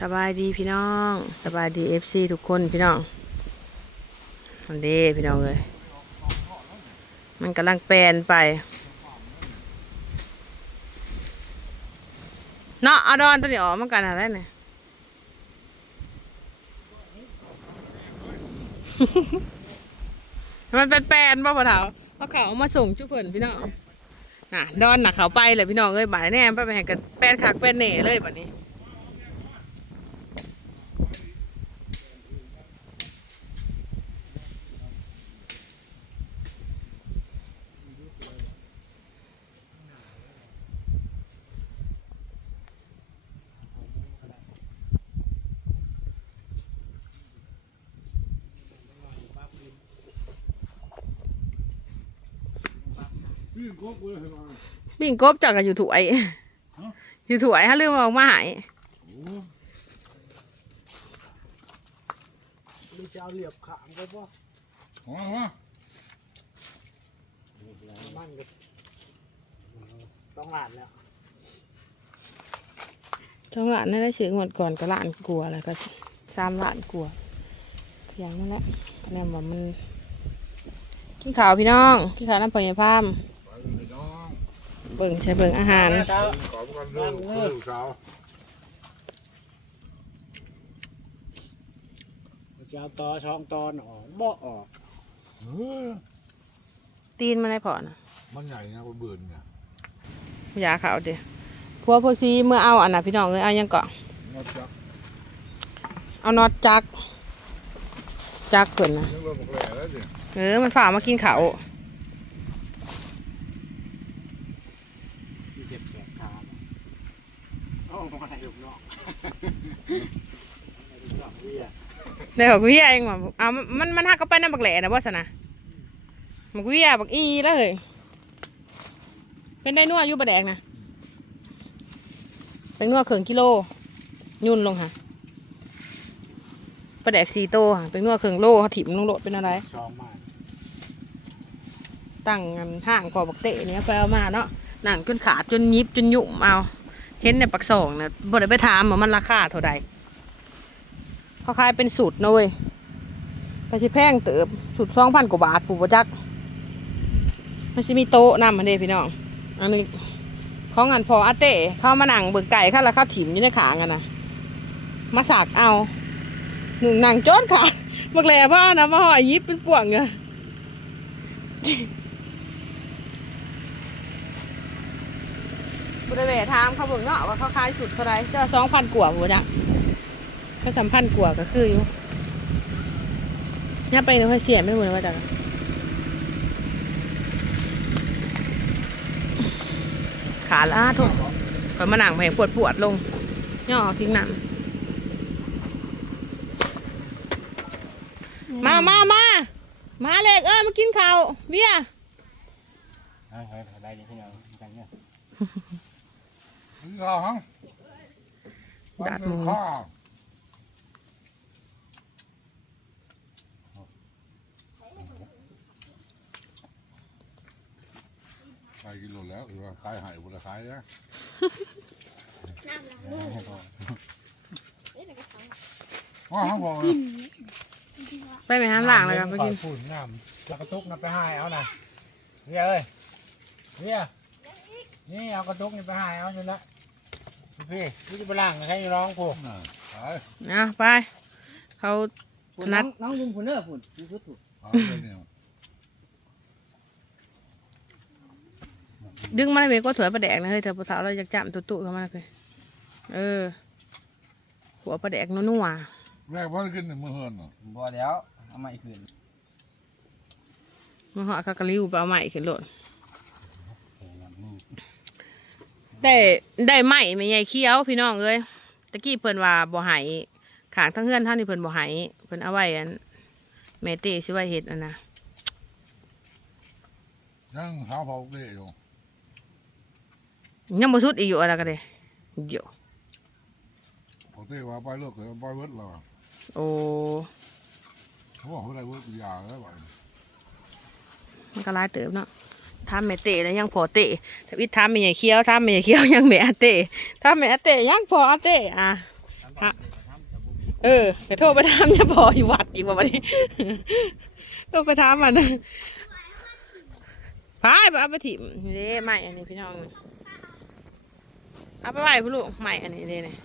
สบายดีพี่น้องสบายดีเอฟซีทุกคนพี่น้องมันเด้พี่น้องเลยมันกำลังแปลนไปเนาะเอาดอนตัวนี้ออกมันกันอะไรเนี่ยมันเป็นแปลนป่ะพ่อเฒ่าเอาเขาเอามาส่งจุเพิ่นพี่น้องน่ะดอนน่ะเขาไปเลยพี่น้องเอ้ยบ่ายแน่ไปไปแห่งกันแปลนคักแปลนเหน่เลยแบัดนี้ พี่ก็กูเลยมา บิ่งกบจากกันอยู่ถวยอยู่ถวยฮะลืมเอามาใหายโอ้มีจะเอาเหลียบขางก็ป่ะโหวะมันก็สองหลานแล้วช่องหลานนั่นได้ชื่อหมดก่อนก็หลานกลัวอะไรก็สามหลานกลัวอย่างนั้นแหละคะแนนว่ามันกินข้าวพี่น้องกินข้าวน้ำปลาพาม ไปเลยน้อง เบิ่งใช้เบิ่งอาหารเช้าขอบกันเรื่องคือสาวจะเอาต่อช่องตอนออกบ่ออกเฮ้ยตีนมันได้พอนะมันใหญ่นะกูเบื่อเนี่ยอยาขาวเดียวพัวโพซีเมื่อเอาอันน่ะพี่น้องเลยเอายังเกาะงดจักเอาน็อตจัก จักเพิ่นนะยังเราบอกแหล่แล้วสิเออมันฝ่ามากินข้าว ที่เจ็บแสบขาเอามาให้ลูกน้องลูกน้องเวียเดี๋ยวกูเฮียเองว่าเอามันมันหักก็ไปน้ำบักแหล่นะบ่สนะบักเวียบักอีแล้วเฮ้ยเป็นได้นัวอยู่ประแดกนะเป็นนัวเขิงกิโล ยุ่นลงค่ะประแดกสี่โตค่ะเป็นนัวเขิงโลเขาถิ่มลงโลดเป็นอะไรชองมากตั้งกันห่างกว่าบักเตะเนี้ยไปเอามาเนาะหนังจนขาดจนยิบจนยุ่มเอา เห็นในปักสองนะบ่ได้ไปถามว่ามันราคาเท่าใดเขาขายเป็นสูตรนะเว้ยไปชิแพงเติบสูตรสองพันกว่าบาทผูกประจักมันสิมีโต๊ะนำมันเด้พี่น้อง อันนี้ของงานพออาเต้เข้ามานั่งเบิกไก่ข้าแล้วเข้าถิ่มอยู่ในขางกันนะมาสากเอาหนึ่งนางโจนขาดบักแหล่พ่อนะมาห่อยิบเป็นป่วงเง บริเวณทามเขาบอกเนาะว่าเขาขายสุดเท่าไรเจ้าสองพันกว่าหัวจ้ะก็สามพันกว่าก็คืออยู่เนี่ยไปเดี๋ยวค่อยเสียไม่หมดเลยว่าจ้ะขาละทุกคนมาหนังไปปวดปวดๆลงย่อทิ้งหนังมามามามาเล็กเอ้ยมากินข้าวเบียร์ เฮ้ยได้ดีพี่น้องกันเนี่ยนี่เราฮะดัดหมูข้าวไปกิโลแล้วหรือว่าขายหายบุรขายนะว่าเขาบอกไปไหมฮะล่างเลยครับไปกินฝุ่นน้ำแล้วกระตุกน้ำไปให้เอานะเวียเอ้ยเวียนี่เอากระตุกนี่ไปให้เอาอยู่ละ พี่พี่จะไปล่างใครร้องผูกน่ะขายนะไปเขา นัด น้องลุงพุ่นเด้อพุ่นมีชุดถูกขายไปเนี่ยดึงมาเลยก็ถวยประแดกนะเฮ้ยเธอปะเทาเราอยากจำตุตุเข้ามาเลยเออ หัวประแดกนัวแรกว่ากินในมือเฮิร์นอะบ่แล้วเอามาอีกคืนๆมันเหาะกะกะลิ้วไปเอาใหม่ขึ้นโลด ได้ได้ใหม่ไม่ใหญ่เคี้ยวพี่น้องเอ้ยตะกี้เพิ่นว่าบ่ใหายขางทั้งเฮือนท่านนี่เพิ่นบ่ใหายเพิ่นเอาไว้อันแม่เต้สิไว้เฮ็ดอันนะยังเท้าเผาเกลี่ยอยู่ยังบ่สุดอีกอยู่อะไรกันเด้เดี๋ยวปกติว่าไปเลิกเลยไปเวิร์ดเราโอ้เขาบอกเขาได้เวิร์ดยาแล้วไปมันก็หลายเติบเนาะ ทำแม่เตะแล้วยังพอเตะถ้าวิทย์ทำแม่ใหญ่เคี้ยวทำแม่ใหญ่เคี้ยวยังแม่อเตะทำแม่อเตะยังพออเตะอะฮะเออไปโทรไปถามยาพออยู่วัดอีกวันนี้โทรไปถามันพายไปเอาไปถิ่มเด้ใหม่อันนี้พี่น้องเอาไปไหวพี่ลูกใหม่อันนี้เด้เนี่ย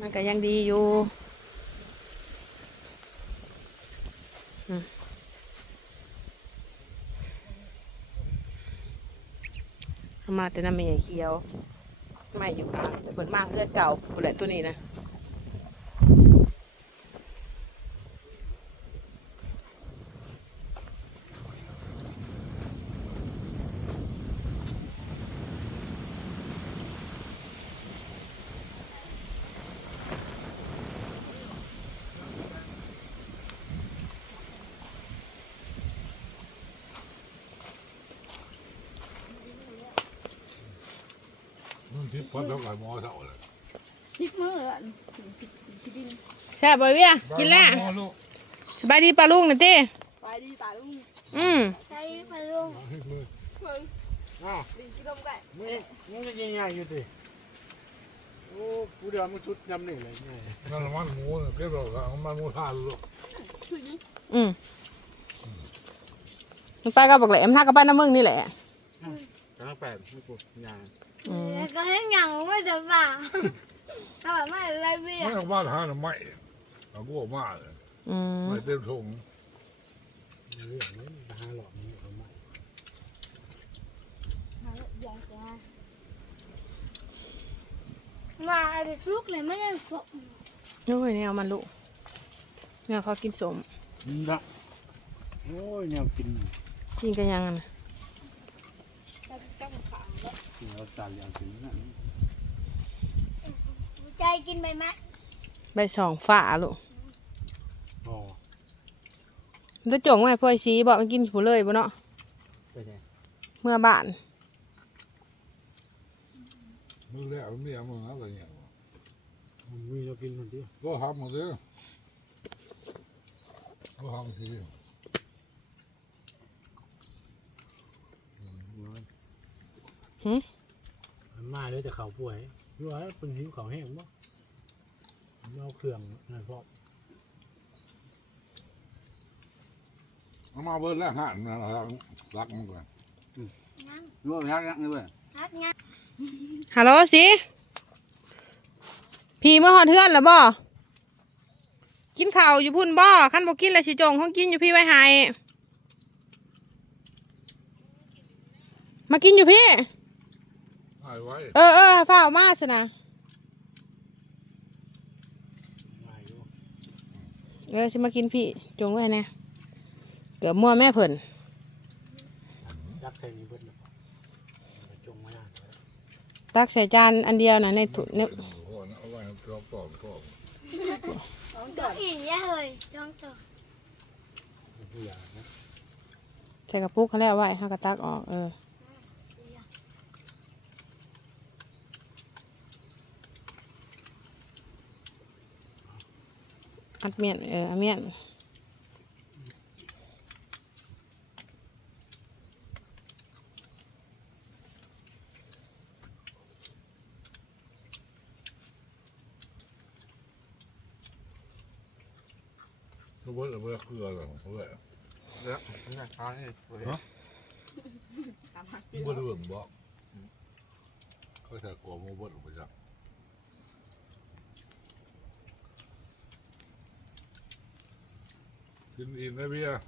มันก็ยังดีอยู่ อืมเอา มาแต่น้ำเมียเขียวไม่อยู่ค่ะแต่ผลมากเลือดเก่าผู้แหละตัวนี้นะ ทิพย์พัดแล้วไก่มอเท่าเลยพริกมืออะที่ดินแซ่บบ่เวียกินแล้วมอลูกสบายดีปลาลุงนะเต้ไปดีป่าลุงอืมใช้ปลาลุงมาให้มืออ้าวดินกินลมไก่มึงมึงจะยังไงอยู่ดิโอ้กูเดี๋ยวมึงชุดยำหนึ่งเลยไงนั่นมันหมูเนี่ยเก็บเราก็มันหมูทานลูกอืมมันไปกับบักแหลมถ้ากับไปน้ำมึงนี่แหละกำลัง แปดไม่กูยางอืมก็ให้หยังไม่จะป่าถ้าแบบไม่อะไรเบี้ยไม่เอาบ้านหาหน่อไม้เอากูออกมาเลยอืมไม่เต็มถุงเรื่องนี้หาหลอกมึงเอามามาอะไรซุกเลยมันยังสดโอ้ยเนี่ยเอามันลูกเนี่ยเขากินสมอืมละโอ้ยแนวกินกินกันยังอะนะ กินเราจานอย่างกินนั่นใจกินใบไม้ใบสองฝาลูกอ๋อมันจะจงไว้พ่อไอซีบอกมันกินผู้เลยบ่เนาะไปไงเมื่อบ้านมือแรกมันมีอะไรอะไรเงี้ยมันมีเรากินคนเดียวก็ทำมาสิก็ทำสิ มันมาเลยแต่เขาป่วยรู้ว่าเป็นหิวเขาแห้งบ่เอาเครื่องนั่นพอเอามาเบิร์ดแล้วห่านนะรักรักมันก่อนยังรู้ว่ารักรักนี่เว้ยฮักยังฮัลโหลสิ พี่เมื่อหอดเทือนแล้วบ่ กินข้าวอยู่พุ่นบ่ขั้นบ่กินเลยสิจงห้องกินอยู่พี่ไว้ให้มากินอยู่พี่ หายไว้เออเออฝ้าวมาสนะมาอยู่เออสิมากินพี่จงไว้แน่เกือบมั่วแม่เพิ่นยักษ์ใส่นี้เบิดแล้วจงมาย่างตักใส่จานอันเดียวนะในถุในโอ้โหเอาไว้ตอบตอบตอบก็อิ่มแย่เลยจ้องตัวผู้ใหญ่นะ ใส่กระปุกเขาแล้วไว้ห้ากระตักออกเออ อัดเมียนเอออัดเมียนเขาเบิร์ดเอาเบิร์ดเกลืออะไรของเขาเลยเดี๋ยวนี่ทานนี่เบิร์ดเรื่องบอกเขาใส่กลัวมันเบิร์ดออกไปจา กกินอิ่มนะเบียร์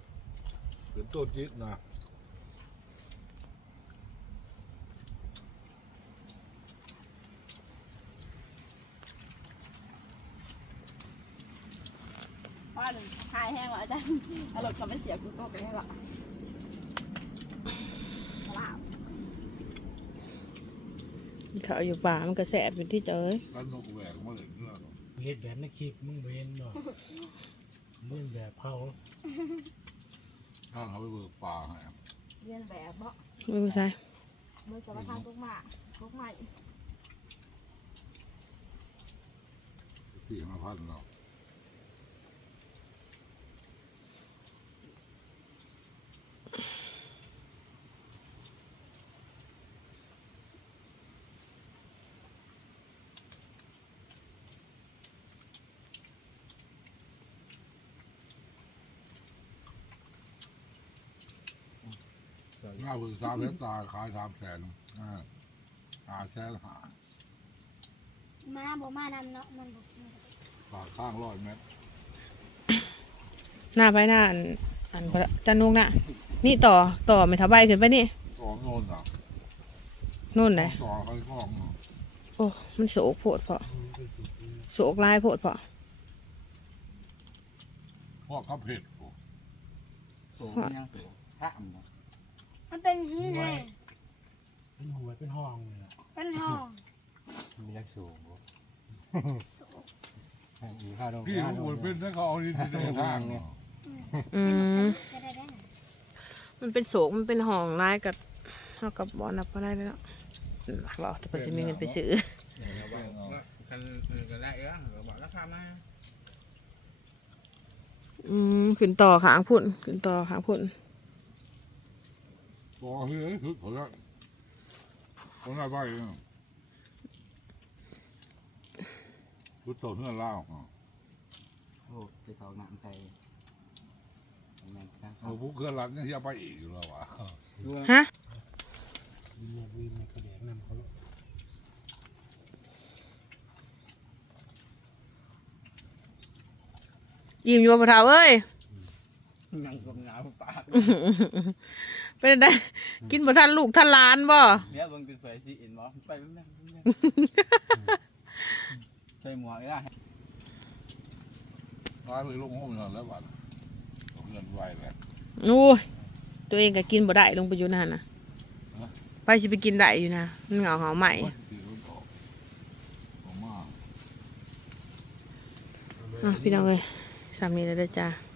เป็นตัวจิตนะว่าหนึ่งหายแห้งแล้วจ้ะอารมณ์ก็ไม่เสียกูก็ไปให้ละว้าวเขาอยู่ป่ามันก็แสบอยู่ที่เจอ กันนกแหวกมาเลยเรื่อง เฮ็ดแบบในคลิปมึงเว้นเนาะ เล่นแบบเขาถ้าเขาไปเบิกป่าให้เรียนแบบเนาะไม่รู้ใช่มือจะมาทำทุกหมาทุกใหม่ที่มาพันเราาผืนสามเมตรตาขายสามแสนอ่าหาแสนหามาบ่มานำเนาะมันบ่กินปากข้างร้อยเมตรหน้าไปหน้าอันอันพระจันนุกน่ะ นี่ต่อต่อไม่ทับใบขึ้นไปนี่สองโน่นอะนู่นไหนต่อเขากล้องอะโอ้มันโศกโพดเพาะโศกลายโพดเพาะพวกเขาเผ็ดโอ้สูงยังสูงพระอ่ำนะ มันเป็นที่ไงเป็นหัวเป็นห้องเลยล่ะเป็นห้องมีรักสูงบ่สูงมีข้าวดองพี่เขาบวชเป็นถ้าเขาเอาดีๆในทางเนาะอืมจะได้ได้มันเป็นโศกมันเป็นห้องลายกับเท่ากับบอนับก็ได้แล้วบอกจะไปจะมีเงินไปซื้อกันกันได้เอ้อบอกราคามาอืมขึ้นต่อขางพุ่นขึ้นต่อขางพุ่น บอกเฮ้ยสุดเขาละคนละใบเนาะสุดโตเฮือเล่าอะโอ้จะเขาหนังใจแม่นครับเอาพวกเครื่องรัดนี่จะไปอีกอยู่แล้ววะฮะวินเนี่ยวินเนี่ยกระเดียกนำเขายิ้มอยู่บ่เท่าเอ้ยนั่งกบหนาวปาก เป็นได้กินบ่ทันลูกทันหลานบ่เดี๋ยวเบิ่งติดไฟสิเห็นบ่ไปแม่ใส่หมวกได้ร้ายไปลงห้องนอนแล้วบัดเอาเงินไว้แล้วโอ้ยตัวเองก็กินบ่ได้ลงไปอยู่นั่นน่ะไปสิไปกินได้อยู่นะมันเหงาเหงาใหม่โอ้ยตีรถออกออกมาอะพี่น้องเอ้ยสามนี้แล้วเด้อจ้า